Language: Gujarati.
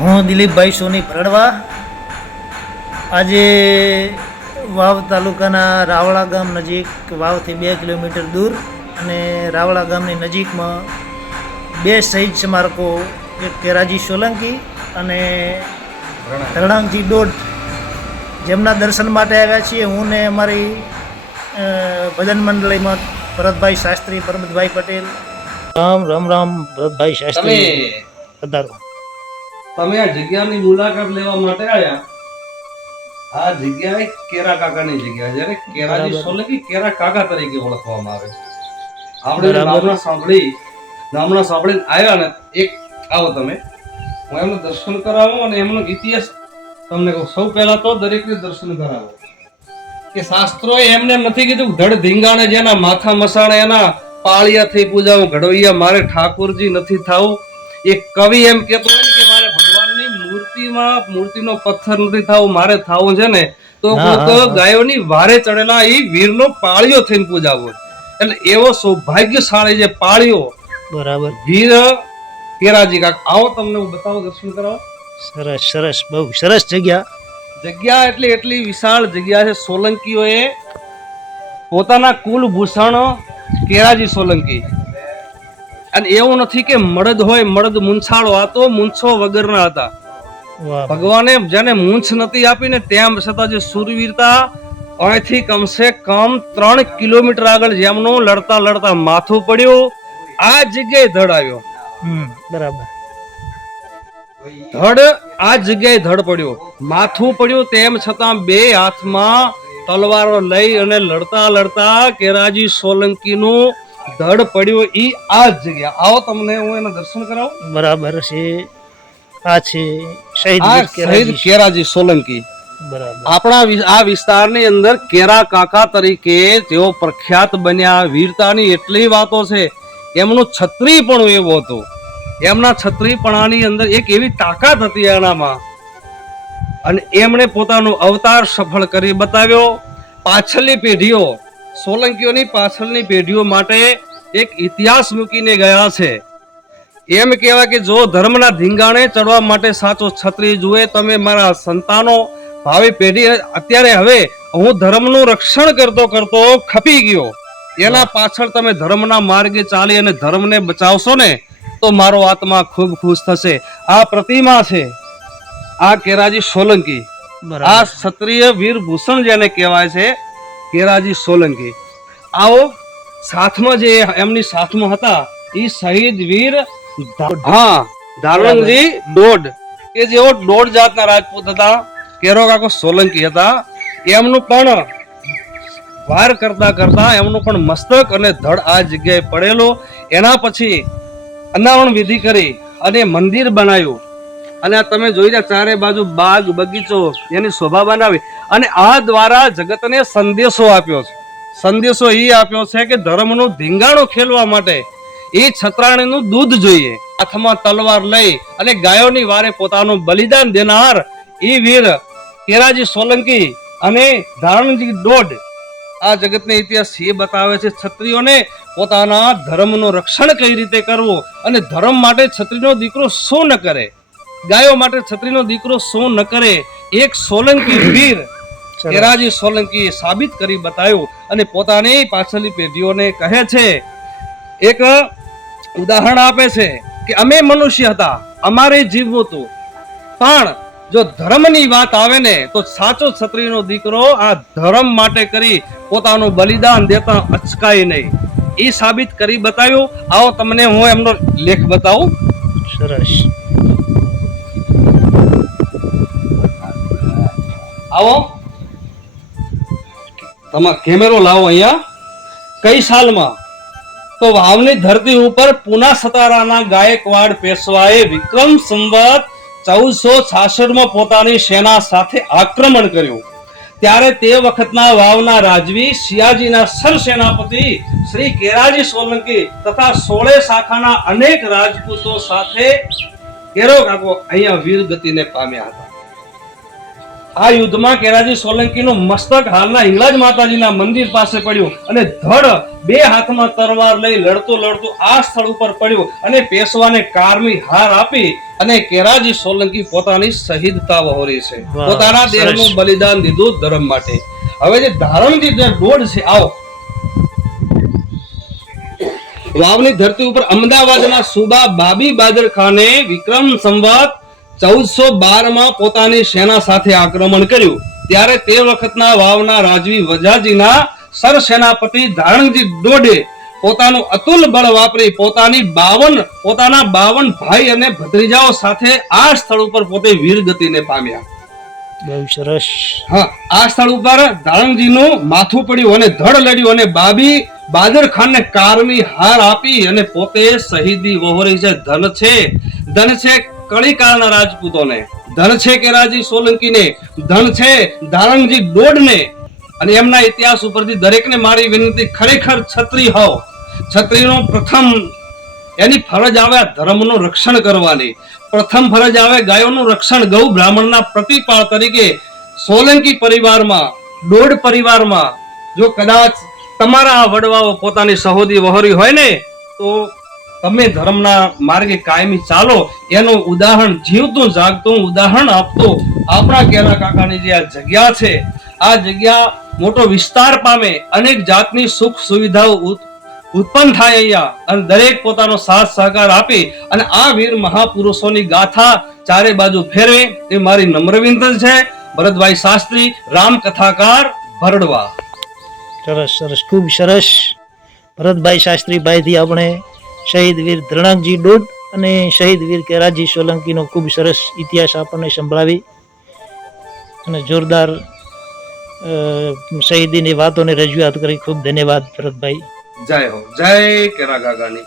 હું દિલીપભાઈ સોની ભરડવા આજે વાવ તાલુકાના રાવળા ગામ નજીક વાવથી 2 કિલોમીટર દૂર અને રાવળા ગામની નજીકમાં બે શહીદ સ્મારકો એક કેરાજી સોલંકી અને ધરણાંગજી ડોડ જેમના દર્શન માટે આવ્યા છીએ. હું ને અમારી ભજન મંડળીમાં ભરતભાઈ શાસ્ત્રી, પરમતભાઈ પટેલ. રામ રામ ભરતભાઈ શાસ્ત્રી પધારો. તમે આ જગ્યાની મુલાકાત લેવા માટે આવ્યા. આ જગ્યા કેરા કાકાની જગ્યા છે. કેરાજી સોલંકી કેરા કાકા તરીકે ઓળખવામાં આવે. આપણે નામના સાંભળીને આવ્યા ને એક આવો તમે, હું એમનું દર્શન કરાવું અને એમનો ઇતિહાસ તમને કહું. સૌ પહેલા તો દરેકને દર્શન કરાવો કે શાસ્ત્રો એમને નથી કીધું ધડ ધીંગાણે જેના માથા મસાણે એના પાળિયા થઈ પૂજાવું ઘડવૈયા મારે ઠાકોરજી નથી થાવું. એક કવિ એમ કેતો હોય ને કે મારે ભગવાનની મૂર્તિનો પથ્થર નથી થાવું, મારે થાવું છે ને તો ગાયોની વારે ચડેલા એ વીરનો પાળિયો થઈને પૂજાવો. એટલે એવો સૌભાગ્યશાળી જે પાળિયો બરાબર વીર કેરાજી કાકા. આવો તમને હું બતાવો, દર્શન કરાવો. સરસ સરસ, બહુ સરસ જગ્યા એટલી વિશાળ જગ્યા છે. સોલંકીઓએ પોતાના કુલભૂષણ કેરાજી સોલંકી, અને એવું નથી કે મળદ હોય, મળદ મૂંછાળો, આ તો મૂંછો વગરના હતા. ભગવાને જેને મૂંછ નથી આપીને તેમ છતાં જે સુરવીરતા, અહીંથી કમસે કમ 3 કિલોમીટર આગળ જેમનું લડતા લડતા માથું પડ્યું, આ જગ્યાએ ધડ આવ્યો. બરાબર, ધડ આ જગ્યાએ ધડ પડ્યો, માથું પડ્યું, તેમ છતાં બે હાથમાં તલવારો લઈ અને લડતા લડતા કેરાજી સોલંકી નું ધડ પડ્યું. ઈ આ જગ્યા. આવો તમને હું એના દર્શન કરાવું. બરાબર છે. આ છે શહીદ કેરાજી સોલંકી. બરાબર. આપણા આ વિસ્તારની અંદર કેરા કાકા તરીકે તેઓ પ્રખ્યાત બન્યા. વીરતાની એટલી વાતો છે. એમનું છત્રીપણું એવું હતું. એમના છત્રીપણાની અંદર એક એવી તાકાત હતી એનામાં, અને એમણે પોતાનો અવતાર સફળ કરી બતાવ્યો. પાછળની પેઢીઓ, સોલંકીઓની પાછળની પેઢીઓ માટે એક ઇતિહાસ મૂકીને ગયા છે. એમ કહેવાય કે જો ધર્મના ધીંગાણે ચડવા માટે સાચો છત્રી જુએ. તમે મારા સંતાનો, ભાવિ પેઢી, અત્યારે હવે હું ધર્મનું રક્ષણ કરતો કરતો ખપી ગયો, એના પાછળ તમે ધર્મના માર્ગે ચાલી અને ધર્મને બચાવશો ને તો મારો આત્મા ખૂબ ખુશ થશે. આ પ્રતિમા છે આ કેરાજી સોલંકી. આ ક્ષત્રિય વીર ભૂષણ જેને કહેવાય છે, કેરાજી સોલંકી. આવો સાથમાં જે એમની સાથમાં હતા એ શહીદ વીર ધારણજી ડોડ, કે જેઓ ડોડ જાતના રાજપૂત હતા. કેરો કાકો સોલંકી હતા. એમનું પણ વાર કરતા કરતા એમનું પણ મસ્તક અને ધડ આ જગ્યાએ પડેલો. એના પછી અનાવરણ વિધિ કરી અને મંદિર બનાવ્યું. અને આ તમે જોઈ રહ્યા ચારે બાજુ બાગ બગીચો, એની શોભા બનાવી. અને આ દ્વારા જગતને સંદેશો આપ્યો છે. સંદેશો એ આપ્યો છે કે ધર્મનું ધીંગાણું ખેલવા માટે એ છત્રાણીનું દૂધ જોઈએ. હાથમાં તલવાર લઈ અને ગાયોની વારે પોતાનું બલિદાન દેનાર એ વીર કેરાજી સોલંકી અને ધારણજી ડોડ. આ જગતનો ઇતિહાસ એ બતાવે છે ક્ષત્રિયોને પોતાના ધર્મનું રક્ષણ કઈ રીતે કરવું, અને ધર્મ માટે ક્ષત્રિયનો દીકરો શું ન કરે, ગાયો માટે ક્ષત્રિયનો દીકરો શું ન કરે. એક સોલંકી વીર કેરાજી સોલંકી સાબિત કરી બતાવ્યું. અને પોતાની પાછળની પેઢીઓને કહે છે, એક ઉદાહરણ આપે છે કે અમે મનુષ્ય હતા, અમારે જીવવું હતું, પણ જો ધર્મની વાત આવે ને તો સાચો ક્ષત્રિયનો દીકરો આ ધર્મ માટે કરી પોતાનું બલિદાન દેતા અચકાય નહીં. એ સાબિત કરી બતાવ્યું. આવો તમને હું એમનો લેખ બતાવું. સરસ. આવો, તમારો કેમેરો લાવો અહીંયા. કઈ સાલમાં? તો વાવની ધરતી ઉપર પુના સતારાના ગાયકવાડ પેશવાએ વિક્રમ સંવત 1466 પોતાની સેના સાથે આક્રમણ કર્યું. ત્યારે તે વખતના વાવના રાજવી સિયાજીના સરસેનાપતિ શ્રી કેરાજી સોલંકી તથા 16 શાખાના અનેક રાજપૂતો સાથે કેરો કાકો અહીંયા વીર ગતિને પામ્યા હતા. આ યુદ્ધમાં કેરાજી સોલંકીનું મસ્તક હાલના હિંગળાજ માતાજીના મંદિર પાસે પડ્યું અને ધડ બે હાથમાં તરવાર લઈ લડતું લડતું આ સ્થળ ઉપર પડ્યું અને પેશવાને કારમી હાર આપી અને કેરાજી સોલંકી પોતાની શહીદતા વહોરી છે. વાહ, પોતાના સરસ. દેહનું બલિદાન દીધું ધર્મ માટે. હવે જે ધારણજી જે દોડ છે, આવો વાવની ધરતી ઉપર અમદાવાદના સુબા બાબી બાદર ખાને વિક્રમ સંવત 1412 માં પોતાની સેના સાથે આક્રમણ કર્યું. ત્યારે તે વખતના વાવના રાજવી વજાજીના સરસેનાપતિ ધારણજી ડોડે પોતાનું અતુલ બળ વાપરી પોતાના 52 ભાઈ અને ભત્રીજાઓ સાથે આ સ્થળ ઉપર પોતે વીરગતિને પામ્યા. બહુ સરસ. હા, આ સ્થળ ઉપર ધારણજીનું માથું પડ્યું અને ધડ લડ્યું અને બાબી બાદર ખાનને કારમી હાર આપી અને પોતે શહીદી વહોરી છે. ધન છે કળીકાળના રાજપૂતોને, ધન છે કેરાજી સોલંકીને, ધન છે ધારણજી ડોડને. અને એમના ઇતિહાસ ઉપરથી દરેકને મારી વિનંતી, ખરેખર ક્ષત્રિય હોવ. ક્ષત્રિયનો પ્રથમ એની ફરજ આવે ધર્મનું રક્ષણ કરવાની. પ્રથમ ફરજ આવે ગાયોનું રક્ષણ. ગૌ બ્રાહ્મણના પ્રતિપાળ તરીકે સોલંકી પરિવારમાં, ડોડ પરિવારમાં જો કદાચ તમારા વડવાઓ પોતાની સહોદી વહોરી હોય ને, તો તમે ધર્મના માર્ગે કાયમી ચાલો. એનું ઉદાહરણ, જીવતું જાગતું ઉદાહરણ આપતું આપણા કેરા કાકાની જે આ જગ્યા છે, આ જગ્યા મોટો વિસ્તાર પામે, અનેક જાતની સુખ સુવિધાઓ ઉત્પન્ન થાય અહીંયા, અને દરેક પોતાનો સાથ સહકાર આપી અને આ વીર મહાપુરુષોની ગાથા ચારે બાજુ ફેરવે એ મારી નમ્ર વિનંતી છે. ભરતભાઈ શાસ્ત્રી, રામ કથાકાર, ભરડવા. સરસ સરસ, ખૂબ સરસ. ભરતભાઈ શાસ્ત્રીભાઈ થી આપણે શહીદ વીર ધરણાજી ડોડ અને શહીદ વીર કેરાજી સોલંકીનો ખૂબ સરસ ઇતિહાસ આપણને સંભળાવી અને જોરદાર શહીદીની વાતોને રજૂઆત કરી. ખૂબ ધન્યવાદ ભરતભાઈ. જય હો, જય કેરા કાકાની.